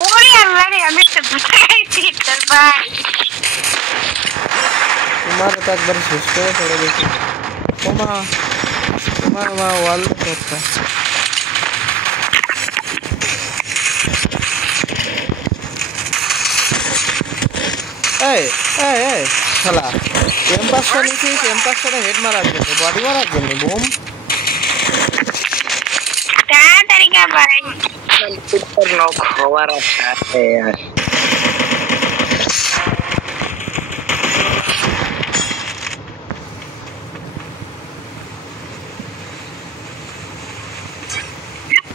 ওরে আল্লাহ রে, আমি তো বুঝাইছি তোর ভাই। তোমার তো একবার শেষ করে পড়ে গেছে। ওমা তোমার মা ওয়াল করতে এই এই এই শালা এমপাসটা নিছিস, এমপাসটা হেড মারার জন্য, বডি মারার জন্য বুম। তাড়াতাড়ি কা ভাই। সুপার নক হওয়ার আছে।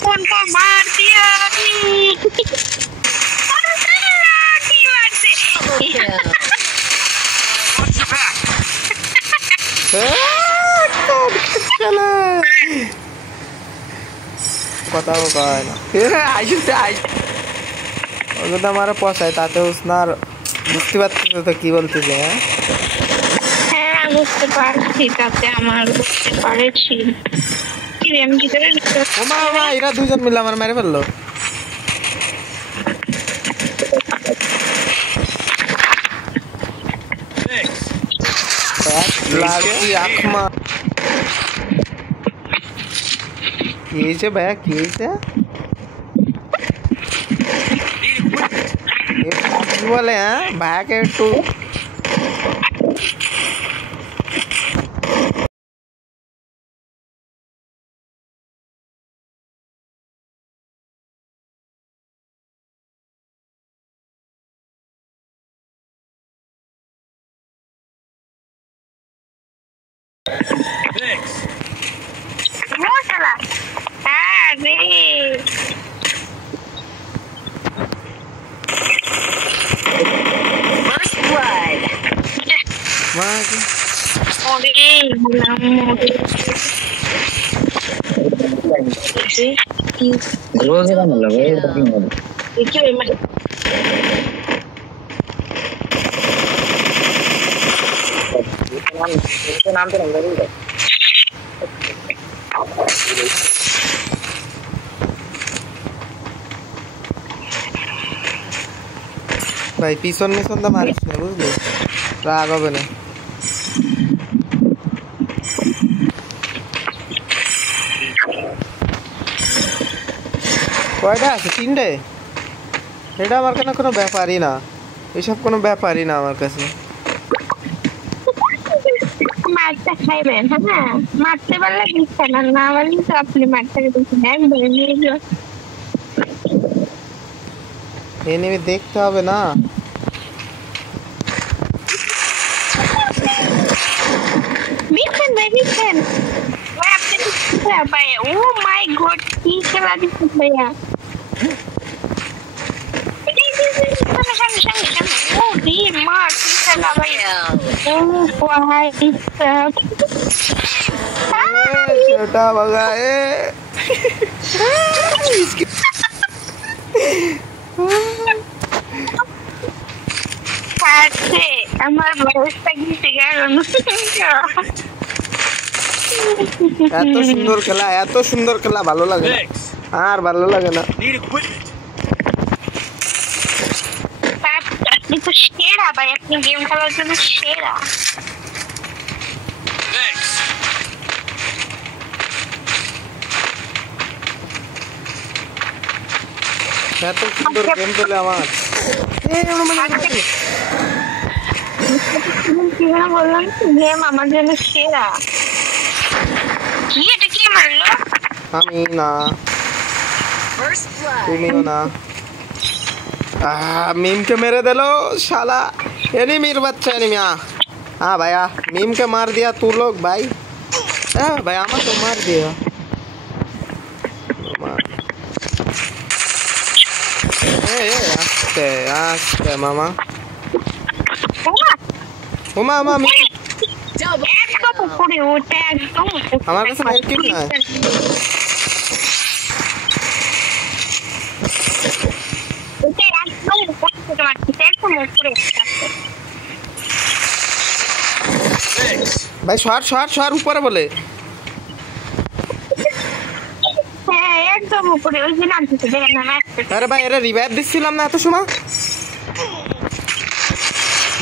কোনটা মার দিয়া কি মারছে কথাও কয় না ওগুলো আমার পচায়, তাতে উসনার বুঝতে পারছি তো কি বলতেছে। হ্যাঁ বুঝতে পারছি, তাতে আমার বুঝতে পারছি। আমি ভিতরে ওমা মা এরা দুজন মিলে আমার মেরে ফেললো। কি হয়েছে ভাইয়া, কি হয়েছে? কি বলে হ্যাঁ ভাইয়াকে একটু নাম তো ভাই পিছন মিছন তো মারিস না বুঝলি, রাগ হবে না। কয়টা আছে? 3টে। এটা আমার কাছে কোনো ব্যাপারই না, এসব কোনো ব্যাপারই না আমার কাছে। মারতে খাইবেন, হ্যাঁ মারতে পারলে দিচ্ছেন, আর না পারলে তো আপনি মারতে এনিমি দেখতে হবে না। দিচ্ছেন ভাই, দিচ্ছেন ভাই। ও মাই গড, কি খেলা দিচ্ছেন ভাইয়া। छोटा बगा আমার বয়সটা কি এত সুন্দর খেলা, এত সুন্দর খেলা ভালো লাগে না, আর ভালো লাগে না। আপনি তো সেরা ভাই, আপনি গেম খেলার জন্য সেরা। এত সুন্দর গেম খেলে আমার বললাম গেম আমার জন্য সেরা। কি এটা কে মারলো? আমি না, তুমিও না। मीम के मेरे दिलो शाला एनिमीर बच्चा एनिमी। हाँ भैया मीम के मार दिया तू लोग भाई। भैया मैं तो मार दिया। आस्ते आस्ते मामा उमा उमा मीम हमारे से मेरे क्यों ना है? भाई शॉट शॉट शॉट ऊपर बोले। একদম উপরে ওই যে নামতেছে দেখেন না আসতেছে। আরে ভাই এরা রিভাইভ দিচ্ছিলাম না এত সময়।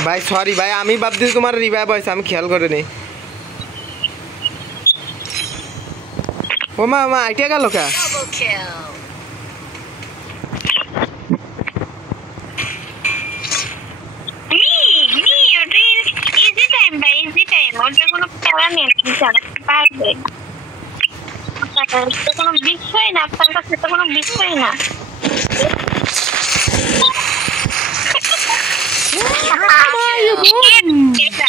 ভাই সরি ভাই, আমি ভাবছি তোমার রিভাইভ হয়েছে, আমি খেয়াল করিনি। ও মা মা আইটিয়া গেল কে? ইজি টাইম ভাই, ইজি টাইম, ওটা কোনো প্যারা নেই, চালাতে পারবে। তো কোনো বিষয় না, আপনার কাছে তো কোনো বিষয় না। এটা